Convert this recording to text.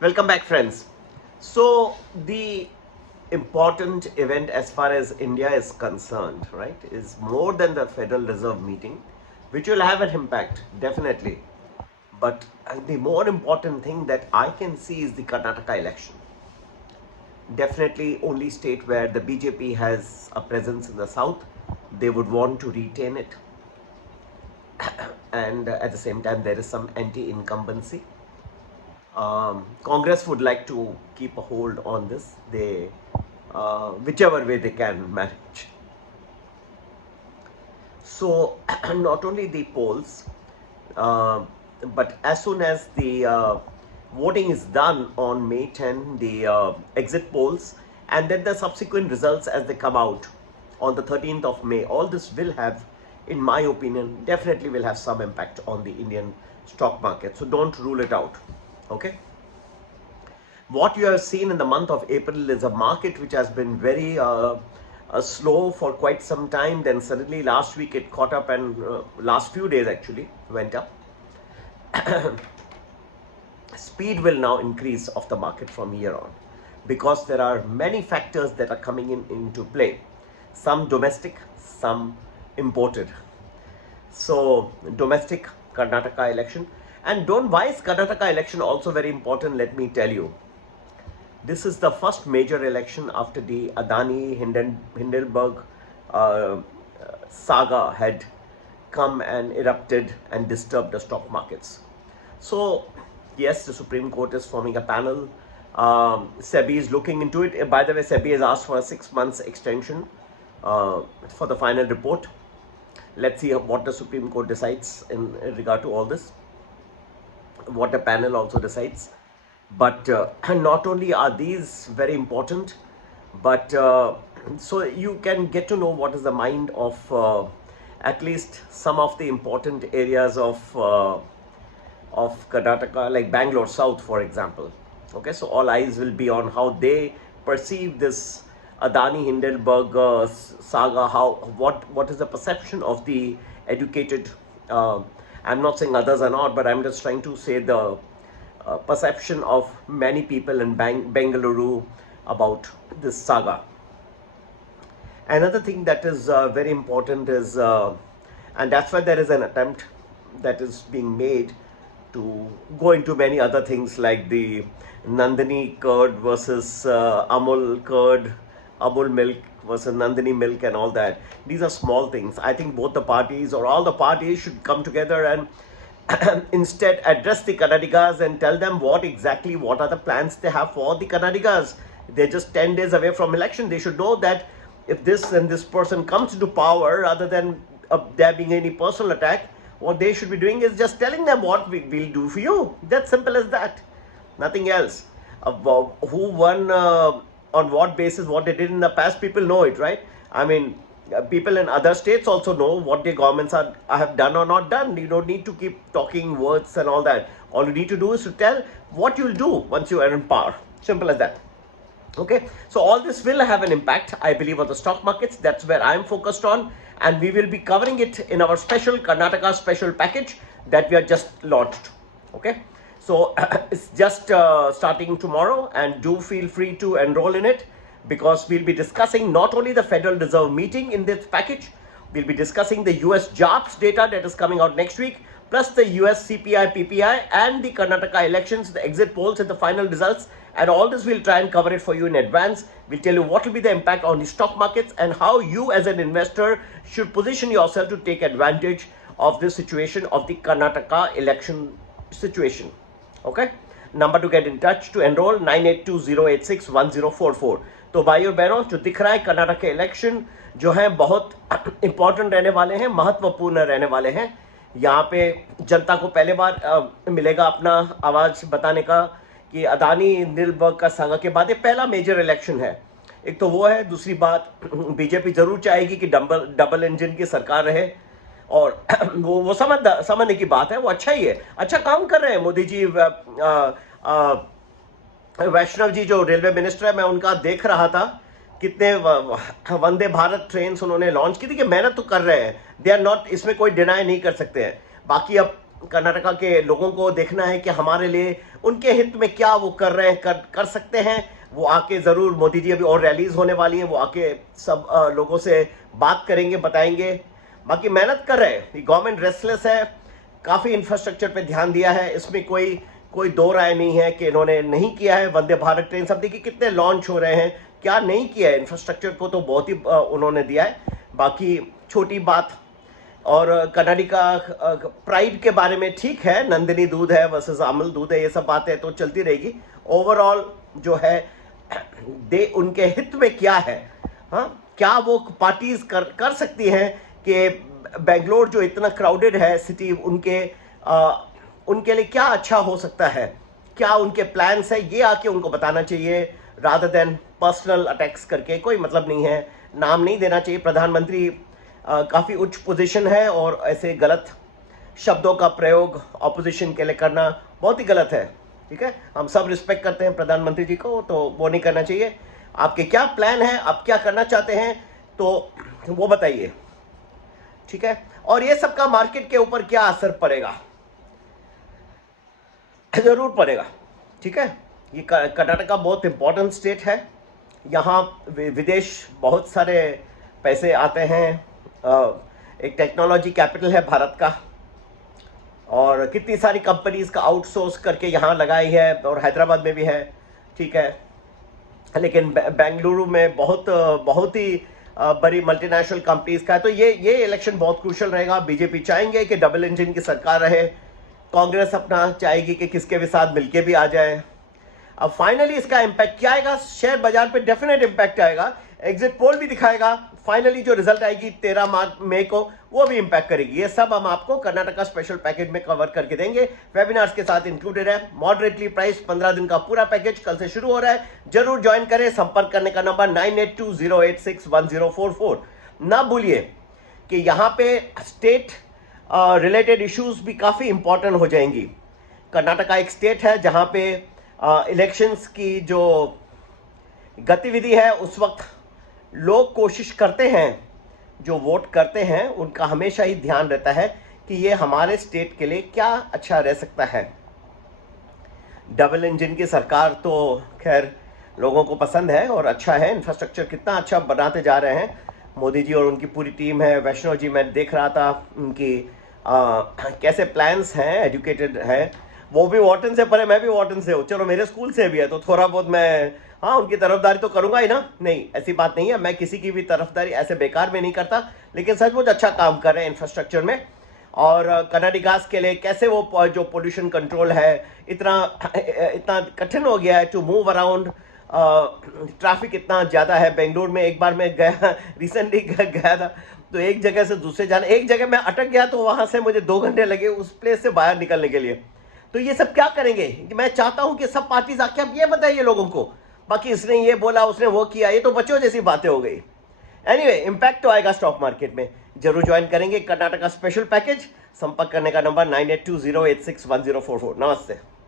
Welcome back, friends. So, the important event as far as India is concerned, right, is more than the Federal Reserve meeting, which will have an impact, definitely. But the more important thing that I can see is the Karnataka election. Definitely, only state where the BJP has a presence in the south, they would want to retain it. And at the same time, there is some anti incumbency. Congress would like to keep a hold on this. Whichever way they can manage. So, not only the polls, uh, but as soon as the voting is done on May 10, the exit polls, and then the subsequent results as they come out on the 13th of May, all this will have, in my opinion, definitely will have some impact on the Indian stock market. So don't rule it out. Okay. What you have seen in the month of April is a market which has been very slow for quite some time. Then suddenly last week it caught up, and last few days actually went up. Speed will now increase of the market from here on, because there are many factors that are coming into play. Some domestic, some imported. So domestic, Karnataka election. And why is Karnataka election also very important? Let me tell you. This is the first major election after the Adani Hindenburg saga had come and erupted and disturbed the stock markets. So, yes, the Supreme Court is forming a panel. SEBI is looking into it. By the way, SEBI has asked for a 6 months extension for the final report. Let's see what the Supreme Court decides in regard to all this, what the panel also decides. But not only are these very important, but so you can get to know what is the mind of at least some of the important areas of Karnataka, like Bangalore South, for example. Okay, so all eyes will be on how they perceive this Adani Hindenburg saga. What is the perception of the educated? I'm not saying others are not, but I'm just trying to say the perception of many people in Bengaluru about this saga. Another thing that is very important is, and that's why there is an attempt that is being made to go into many other things like the Nandini curd versus Amul curd, Amul milk versus Nandini milk, and all that. These are small things. I think both the parties or all the parties should come together and instead address the Kannadigas and tell them what are the plans they have for the Kannadigas. They're just 10 days away from election. They should know that if this and this person comes to power, rather than there being any personal attack, what they should be doing is just telling them what we will do for you. That's simple as that. Nothing else. Who won, on what basis, what they did in the past, people know it, right? I mean, people in other states also know what their governments have done or not done. You don't need to keep talking words and all that. All you need to do is to tell what you'll do once you are in power. Simple as that. Okay, so all this will have an impact, I believe, on the stock markets. That's where I'm focused on, and we will be covering it in our special Karnataka special package that we are just launched. Okay, so it's just starting tomorrow, and do feel free to enroll in it, because we'll be discussing not only the Federal Reserve meeting in this package, we'll be discussing the US jobs data that is coming out next week, plus the US CPI, PPI, and the Karnataka elections, the exit polls and the final results. And all this we'll try and cover it for you in advance. We'll tell you what will be the impact on the stock markets and how you as an investor should position yourself to take advantage of this situation of the Karnataka election situation. Okay, number to get in touch to enroll 9820861044. तो भाई और बहनों, जो दिख रहा है कर्नाटक के इलेक्शन जो है बहुत इंपॉर्टेंट रहने वाले हैं, महत्वपूर्ण रहने वाले हैं. यहाँ पे जनता को पहले बार मिलेगा अपना आवाज बताने का कि अदानी हिंडनबर्ग का सागा के बाद ये पहला मेजर इलेक्शन है. एक तो वो है. दूसरी बात, बीजेपी जरूर चाहेगी कि डबल इंजन की सरकार रहे, और वो समझने की बात है. वो अच्छा ही है, अच्छा काम कर रहे हैं मोदी जी. वैष्णव जी जो रेलवे मिनिस्टर है, मैं उनका देख रहा था, कितने वंदे भारत ट्रेन उन्होंने लॉन्च की थी. कि मेहनत तो कर रहे हैं, दे आर नॉट, इसमें कोई डिनाई नहीं कर सकते हैं. बाकी अब कर्नाटका के लोगों को देखना है कि हमारे लिए उनके हित में क्या वो कर रहे हैं, कर सकते हैं। वो आके ज़रूर, मोदी जी अभी और रैलीज होने वाली हैं, वो आके सब लोगों से बात करेंगे, बताएंगे। बाकी मेहनत कर रहे हैं, गवर्नमेंट रेस्टलेस है, काफ़ी इंफ्रास्ट्रक्चर पे ध्यान दिया है, इसमें कोई दो राय नहीं है कि इन्होंने नहीं किया है। वंदे भारत ट्रेन सब देखिए कितने लॉन्च हो रहे हैं, क्या नहीं किया है। इंफ्रास्ट्रक्चर को तो बहुत ही उन्होंने दिया है। बाकी छोटी बात, और कर्नाटका प्राइड के बारे में ठीक है, नंदिनी दूध है वर्सेस अमूल दूध है, ये सब बातें तो चलती रहेगी। ओवरऑल जो है उनके हित में क्या है, हाँ, क्या वो पार्टीज कर सकती हैं कि बेंगलोर जो इतना क्राउडेड है सिटी, उनके लिए क्या अच्छा हो सकता है, क्या उनके प्लान्स है, ये आके उनको बताना चाहिए, रादर देन पर्सनल अटैक्स करके। कोई मतलब नहीं है, नाम नहीं देना चाहिए। प्रधानमंत्री काफ़ी उच्च पोजीशन है और ऐसे गलत शब्दों का प्रयोग ऑपोजिशन के लिए करना बहुत ही गलत है। ठीक है, हम सब रिस्पेक्ट करते हैं प्रधानमंत्री जी को, तो वो नहीं करना चाहिए। आपके क्या प्लान है, आप क्या करना चाहते हैं, तो वो बताइए। ठीक है, और ये सबका मार्केट के ऊपर क्या असर पड़ेगा, जरूर पड़ेगा। ठीक है, ये कर्नाटका बहुत इंपॉर्टेंट स्टेट है, यहाँ विदेश बहुत सारे पैसे आते हैं। एक टेक्नोलॉजी कैपिटल है भारत का, और कितनी सारी कंपनीज का आउटसोर्स करके यहाँ लगाई है, और हैदराबाद में भी है। ठीक है, लेकिन बेंगलुरु में बहुत ही बड़ी मल्टीनेशनल कंपनीज का है। तो ये इलेक्शन बहुत क्रूशल रहेगा। बीजेपी चाहेंगे कि डबल इंजन की सरकार रहे, कांग्रेस अपना चाहेगी कि किसके भी साथ मिलके भी आ जाए। अब फाइनली इसका इम्पैक्ट क्या आएगा, शेयर बाजार पे डेफिनेट इम्पैक्ट आएगा। एग्जिट पोल भी दिखाएगा, फाइनली जो रिजल्ट आएगी 13 मई को, वो भी इम्पैक्ट करेगी। ये सब हम आपको कर्नाटका स्पेशल पैकेज में कवर करके देंगे, वेबिनार्स के साथ इंक्लूडेड है। मॉडरेटली प्राइस 15 दिन का पूरा पैकेज कल से शुरू हो रहा है, जरूर ज्वाइन करें। संपर्क करने का नंबर 9820861044। ना भूलिए कि यहाँ पे स्टेट रिलेटेड इश्यूज भी काफ़ी इंपॉर्टेंट हो जाएंगी। कर्नाटका एक स्टेट है जहाँ पे इलेक्शंस की जो गतिविधि है, उस वक्त लोग कोशिश करते हैं, जो वोट करते हैं उनका हमेशा ही ध्यान रहता है कि ये हमारे स्टेट के लिए क्या अच्छा रह सकता है। डबल इंजन की सरकार तो खैर लोगों को पसंद है और अच्छा है, इंफ्रास्ट्रक्चर कितना अच्छा बनाते जा रहे हैं मोदी जी और उनकी पूरी टीम है। वैष्णव जी, मैं देख रहा था उनकी कैसे प्लान्स हैं, एजुकेटेड है। वो भी वॉर्टन से पढ़े, मैं भी वॉर्टन से हूँ, चलो मेरे स्कूल से भी है, तो थोड़ा बहुत मैं, हाँ, उनकी तरफदारी तो करूंगा ही ना। नहीं, ऐसी बात नहीं है, मैं किसी की भी तरफदारी ऐसे बेकार में नहीं करता, लेकिन सचमुच अच्छा काम कर रहे हैं इंफ्रास्ट्रक्चर में। और कर्नाटकास के लिए कैसे वो जो पोल्यूशन कंट्रोल है, इतना कठिन हो गया है टू मूव अराउंड, ट्रैफिक इतना ज़्यादा है बेंगलुरु में। एक बार मैं गया, रिसेंटली गया था, तो एक जगह से दूसरे जाना, एक जगह मैं अटक गया, तो वहाँ से मुझे 2 घंटे लगे उस प्लेस से बाहर निकलने के लिए। तो ये सब क्या करेंगे, मैं चाहता हूं कि सब पार्टीज आके अब ये बताइए लोगों को, बाकी इसने ये बोला, उसने वो किया, ये तो बच्चों जैसी बातें हो गई। एनीवे, इम्पैक्ट तो आएगा स्टॉक मार्केट में, जरूर ज्वाइन करेंगे कर्नाटका स्पेशल पैकेज। संपर्क करने का नंबर 9820861044। नमस्ते।